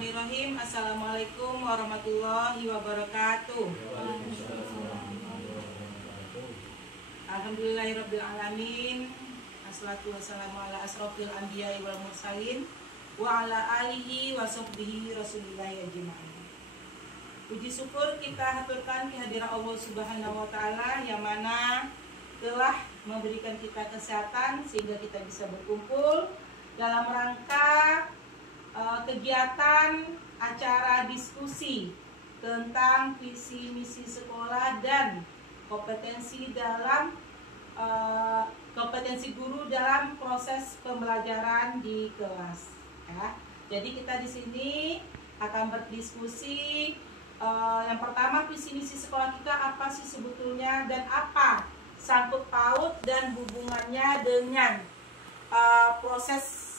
Bismillahirrahmanirrahim. Assalamualaikum warahmatullahi wabarakatuh. Alhamdulillahirrabbilalamin. Assalatu wassalamu ala asrofil anbiya'i wal mursalin wa ala alihi wa sahbihi rasulillahi ajma'in. Puji syukur kita haturkan kehadiran Allah Subhanahu wa taala yang mana telah memberikan kita kesehatan sehingga kita bisa berkumpul dalam rangka kegiatan acara diskusi tentang visi misi sekolah dan kompetensi dalam kompetensi guru dalam proses pembelajaran di kelas. Ya. Jadi kita di sini akan berdiskusi yang pertama visi misi sekolah kita apa sih sebetulnya dan apa sangkut paut dan hubungannya dengan proses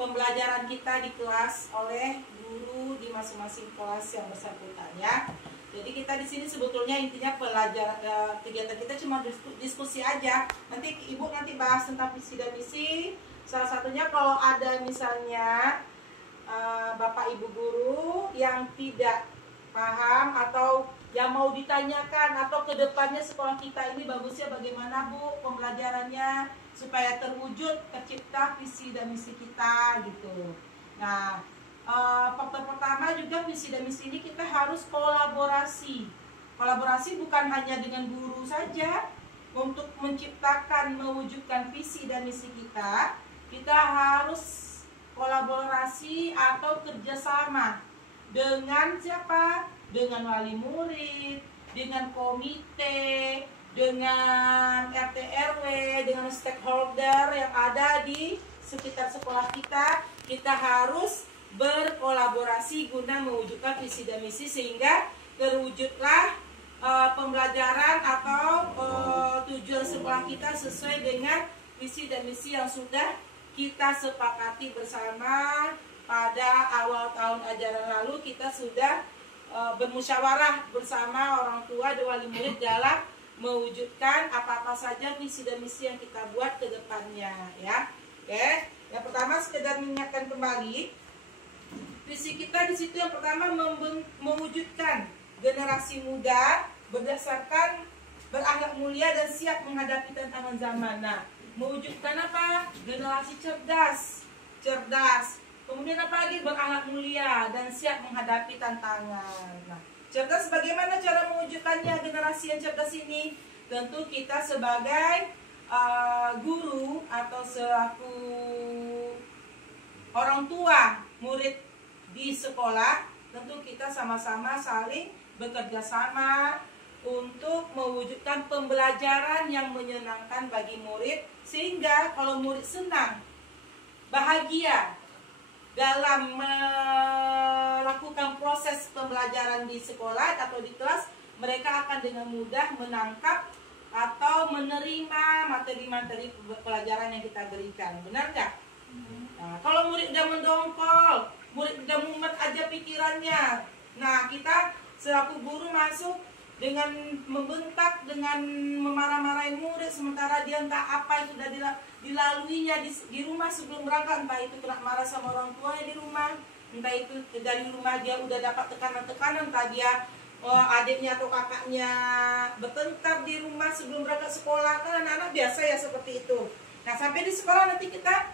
pembelajaran kita di kelas oleh guru di masing-masing kelas yang bersangkutan ya. Jadi kita di sini sebetulnya intinya kegiatan kita cuma diskusi aja. Nanti ibu bahas tentang visi dan misi. Salah satunya kalau ada misalnya bapak ibu guru yang tidak paham atau yang mau ditanyakan atau kedepannya sekolah kita ini bagusnya bagaimana bu pembelajarannya supaya terwujud tercipta visi dan misi kita gitu. Nah faktor pertama juga visi dan misi ini kita harus kolaborasi. Kolaborasi bukan hanya dengan guru saja. Untuk menciptakan mewujudkan visi dan misi kita harus kolaborasi atau kerjasama dengan siapa? Dengan wali murid, dengan komite, dengan RT RW, dengan stakeholder yang ada di sekitar sekolah kita. Kita harus berkolaborasi guna mewujudkan visi dan misi sehingga terwujudlah pembelajaran atau tujuan sekolah kita sesuai dengan visi dan misi yang sudah kita sepakati bersama pada awal tahun ajaran lalu. Kita sudah bermusyawarah bersama orang tua dan wali murid dalam mewujudkan apa-apa saja visi dan misi yang kita buat ke depannya ya. Oke, yang pertama sekedar mengingatkan kembali visi kita di situ yang pertama mewujudkan generasi muda berdasarkan berakhlak mulia dan siap menghadapi tantangan zaman. Nah, mewujudkan apa? Generasi cerdas. Kemudian apa lagi? Berakhlak mulia dan siap menghadapi tantangan. Nah, cerdas bagaimana cara mewujudkannya generasi yang cerdas ini? Tentu kita sebagai guru atau selaku orang tua murid di sekolah, tentu kita sama-sama saling bekerja sama untuk mewujudkan pembelajaran yang menyenangkan bagi murid, sehingga kalau murid senang, bahagia dalam melakukan proses pembelajaran di sekolah atau di kelas, mereka akan dengan mudah menangkap atau menerima materi-materi pelajaran yang kita berikan. Benar nggak? Nah, kalau murid udah mendongkol, murid udah mumet aja pikirannya, nah kita selaku guru masuk dengan membentak, dengan memarah-marahin murid, sementara dia entah apa yang sudah dilaluinya di rumah sebelum berangkat, entah itu kena marah sama orang tuanya di rumah, entah itu dari rumah dia udah dapat tekanan-tekanan, entah dia adiknya atau kakaknya bertengkar di rumah sebelum berangkat sekolah. Kan anak-anak biasa ya seperti itu. Nah, sampai di sekolah nanti kita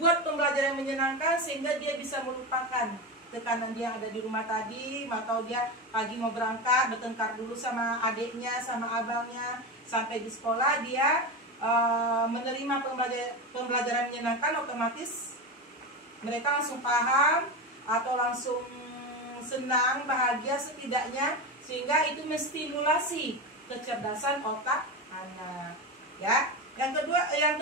buat pembelajaran yang menyenangkan sehingga dia bisa melupakan tekanan dia ada di rumah tadi, atau dia pagi mau berangkat bertengkar dulu sama adiknya, sama abangnya. Sampai di sekolah dia menerima pembelajaran menyenangkan, otomatis mereka langsung paham atau langsung senang, bahagia setidaknya, sehingga itu menstimulasi kecerdasan otak anak ya. Yang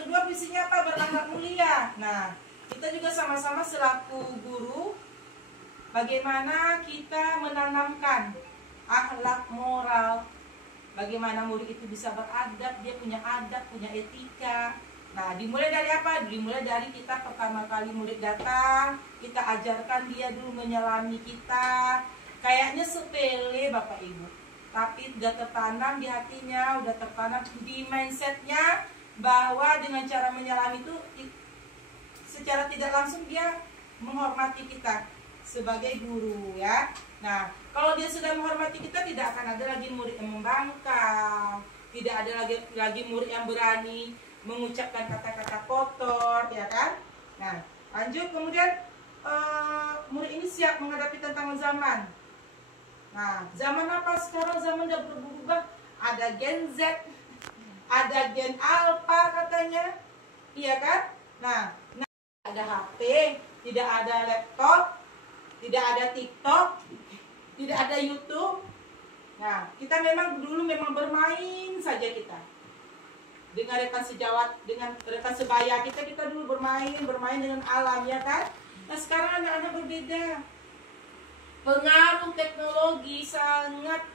kedua visinya apa? Berakhlak mulia. Nah, kita juga sama-sama selaku guru bagaimana kita menanamkan akhlak moral, bagaimana murid itu bisa beradab, dia punya adab, punya etika. Nah, dimulai dari apa? Dimulai dari kita pertama kali murid datang, kita ajarkan dia dulu menyelami kita. Kayaknya sepele Bapak Ibu, tapi udah tertanam di hatinya, udah tertanam di mindsetnya bahwa dengan cara menyelami itu secara tidak langsung dia menghormati kita sebagai guru ya. Nah, kalau dia sudah menghormati kita, tidak akan ada lagi murid yang membangkang, tidak ada lagi murid yang berani mengucapkan kata-kata kotor, ya kan? Nah, lanjut kemudian murid ini siap menghadapi tantangan zaman. Nah, zaman apa sekarang? Zaman udah berubah. Ada Gen Z, ada Gen Alpha katanya, iya kan? Nah, ada HP, tidak ada laptop, tidak ada TikTok, tidak ada YouTube. Nah, kita memang dulu memang bermain saja kita. Dengan rekan sejawat, dengan rekan sebaya kita dulu bermain dengan alam, ya kan? Nah, sekarang anak-anak berbeda. Pengaruh teknologi sangat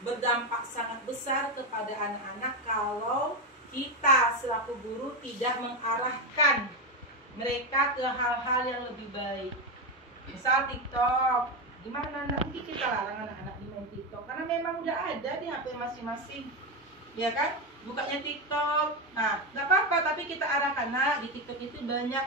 berdampak sangat besar kepada anak-anak kalau kita selaku guru tidak mengarahkan mereka ke hal-hal yang lebih baik. Misal TikTok, gimana nanti kita larang anak-anak main TikTok karena memang udah ada di HP masing-masing, ya kan? Bukanya TikTok. Nah, nggak apa-apa, tapi kita arahkan. Nah, di TikTok itu banyak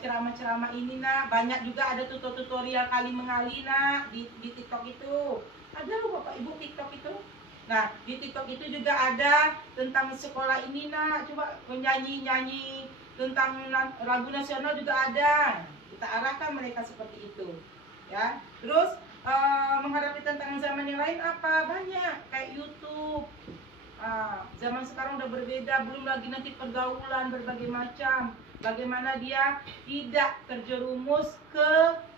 ceramah-ceramah ini, nak. Banyak juga ada tutorial kali mengali, nak, di TikTok itu. Ada loh Bapak Ibu TikTok itu. Nah, di TikTok itu juga ada tentang sekolah ini, nak. Coba nyanyi tentang lagu nasional juga ada. Kita arahkan mereka seperti itu, ya. Terus menghadapi tantangan zaman yang lain apa? Banyak, kayak YouTube. Zaman sekarang udah berbeda, belum lagi nanti pergaulan berbagai macam. Bagaimana dia tidak terjerumus ke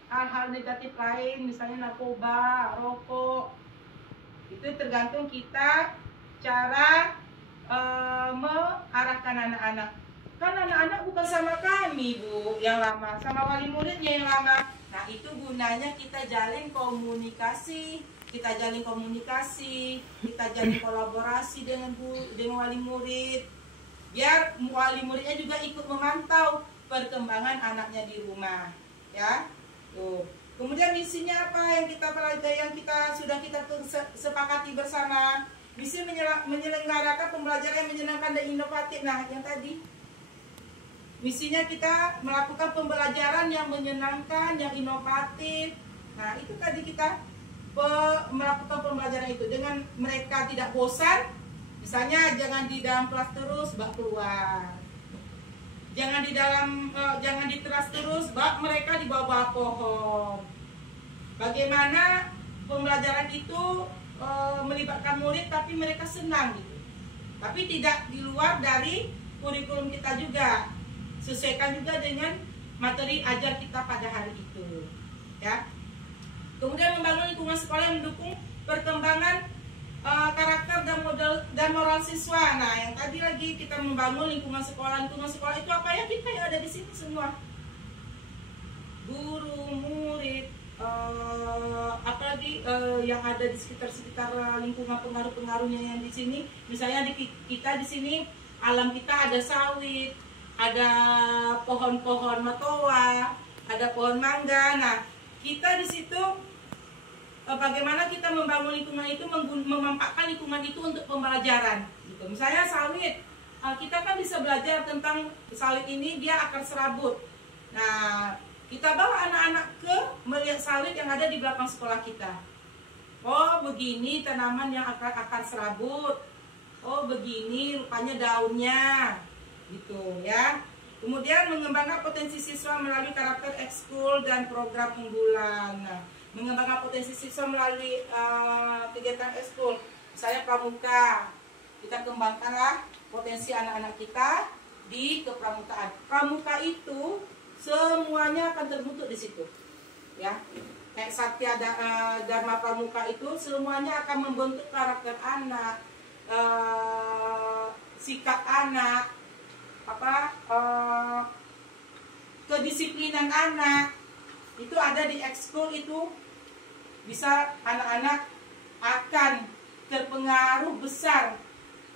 hal-hal negatif lain, misalnya narkoba, rokok. Itu tergantung kita cara mengarahkan anak-anak. Kan anak-anak bukan sama kami, Bu, yang lama, sama wali muridnya yang lama. Nah, itu gunanya kita jalin komunikasi. Kita jalin kolaborasi dengan wali murid. Biar wali muridnya juga ikut memantau perkembangan anaknya di rumah, ya. Tuh. Kemudian misinya apa yang kita pelajari, yang sudah kita sepakati bersama? Misi menyelenggarakan pembelajaran yang menyenangkan dan inovatif. Nah, yang tadi misinya kita melakukan pembelajaran yang menyenangkan, yang inovatif. Nah, itu tadi kita melakukan pembelajaran itu dengan mereka tidak bosan. Misalnya jangan di dalam kelas terus, bak keluar. Jangan di teras terus, bak mereka di bawah pohon. Bagaimana pembelajaran itu melibatkan murid tapi mereka senang gitu. Tapi tidak di luar dari kurikulum kita juga. Sesuaikan juga dengan materi ajar kita pada hari itu, ya. Kemudian membangun lingkungan sekolah yang mendukung perkembangan karakter dan moral siswa. Nah, yang tadi lagi kita membangun lingkungan sekolah. Lingkungan sekolah itu apa ya? Kita yang ada di sini semua. Guru, murid, apalagi yang ada di sekitar lingkungan pengaruh-pengaruhnya yang di sini. Misalnya kita di sini alam kita ada sawit, ada pohon-pohon matoa, ada pohon mangga. Nah, kita di situ bagaimana kita membangun lingkungan itu, memampakkan lingkungan itu untuk pembelajaran gitu. Misalnya sawit, kita kan bisa belajar tentang sawit ini, dia akar serabut. Nah, kita bawa anak-anak ke melihat sawit yang ada di belakang sekolah kita. Oh, begini tanaman yang akar serabut. Oh, begini rupanya daunnya gitu, ya. Kemudian mengembangkan potensi siswa melalui karakter ekskul dan program unggulan. Nah, mengembangkan potensi siswa melalui kegiatan ekskul, misalnya pramuka. Kita kembangkanlah potensi anak-anak kita di kepramukaan. Pramuka itu semuanya akan terbentuk di situ, ya. Kayak Satya Dharma Pramuka itu semuanya akan membentuk karakter anak, sikap anak, kedisiplinan anak. Itu ada di ekskul itu. Bisa anak-anak akan terpengaruh besar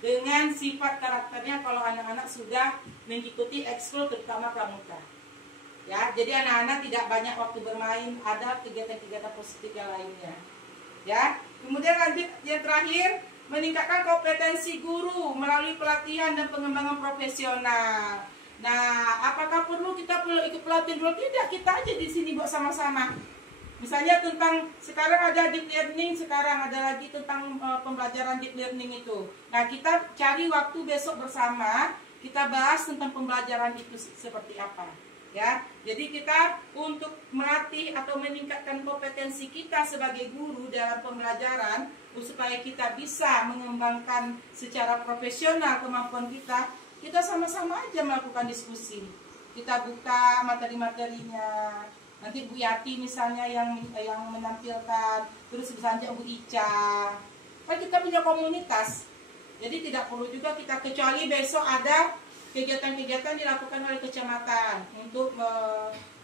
dengan sifat karakternya kalau anak-anak sudah mengikuti ekskul terutama pramuka. Ya, jadi anak-anak tidak banyak waktu bermain, ada kegiatan-kegiatan positif yang lainnya. Ya, kemudian lanjut yang terakhir, meningkatkan kompetensi guru melalui pelatihan dan pengembangan profesional. Nah, apakah kita perlu ikut pelatihan dulu? Tidak, kita aja di sini buat sama-sama. Misalnya tentang sekarang ada deep learning, sekarang ada lagi tentang pembelajaran deep learning itu. Nah, kita cari waktu besok bersama, kita bahas tentang pembelajaran itu seperti apa. Ya, jadi kita untuk melatih atau meningkatkan kompetensi kita sebagai guru dalam pembelajaran supaya kita bisa mengembangkan secara profesional kemampuan kita sama-sama aja melakukan diskusi. Kita buka materi-materinya. Nanti Bu Yati misalnya yang menampilkan, terus misalnya Bu Ica. Kan kita punya komunitas. Jadi tidak perlu juga kita, kecuali besok ada kegiatan-kegiatan dilakukan oleh kecamatan untuk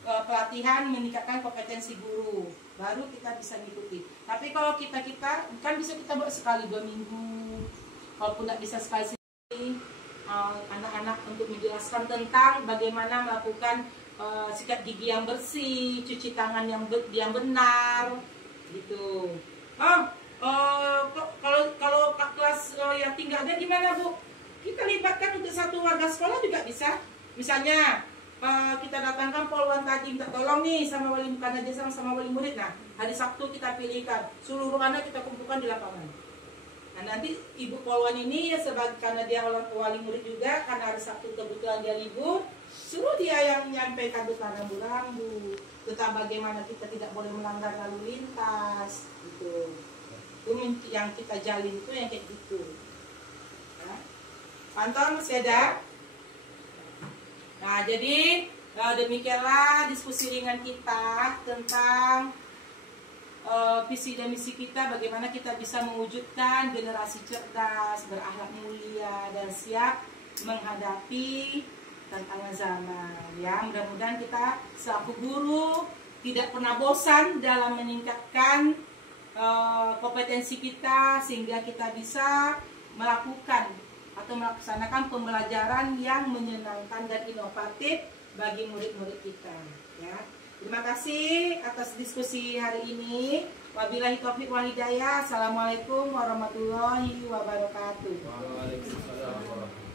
pelatihan meningkatkan kompetensi guru. Baru kita bisa mengikuti. Tapi kalau kita kan bisa kita buat sekali 2 minggu. Kalaupun tidak bisa sekali anak-anak untuk menjelaskan tentang bagaimana melakukan sikat gigi yang bersih, cuci tangan yang benar, gitu. Kalau kelas yang tinggalnya gimana Bu? Kita libatkan untuk satu warga sekolah juga bisa. Misalnya kita datangkan poluan tadi, minta tolong nih sama wali bukan aja sama wali murid. Nah, hari Sabtu kita pilihkan seluruh anak kita kumpulkan di lapangan. Nah, nanti Ibu Poluan ini ya karena dia wali murid juga, karena hari Sabtu kebetulan dia libur, suruh dia yang menyampaikan tentang rambu-rambu, tentang bagaimana kita tidak boleh melanggar lalu lintas, gitu. Itu yang kita jalin itu yang kayak gitu. Ya. Pantau masih ada? Nah, jadi demikianlah diskusi ringan kita tentang visi dan misi kita, bagaimana kita bisa mewujudkan generasi cerdas, berakhlak mulia, dan siap menghadapi tantangan zaman. Ya, mudah-mudahan kita selaku guru tidak pernah bosan dalam meningkatkan kompetensi kita, sehingga kita bisa melakukan atau melaksanakan pembelajaran yang menyenangkan dan inovatif bagi murid-murid kita. Ya. Terima kasih atas diskusi hari ini. Wabillahi taufiq wal hidayah. Assalamualaikum warahmatullahi wabarakatuh. Waalaikumsalam warahmatullahi wabarakatuh.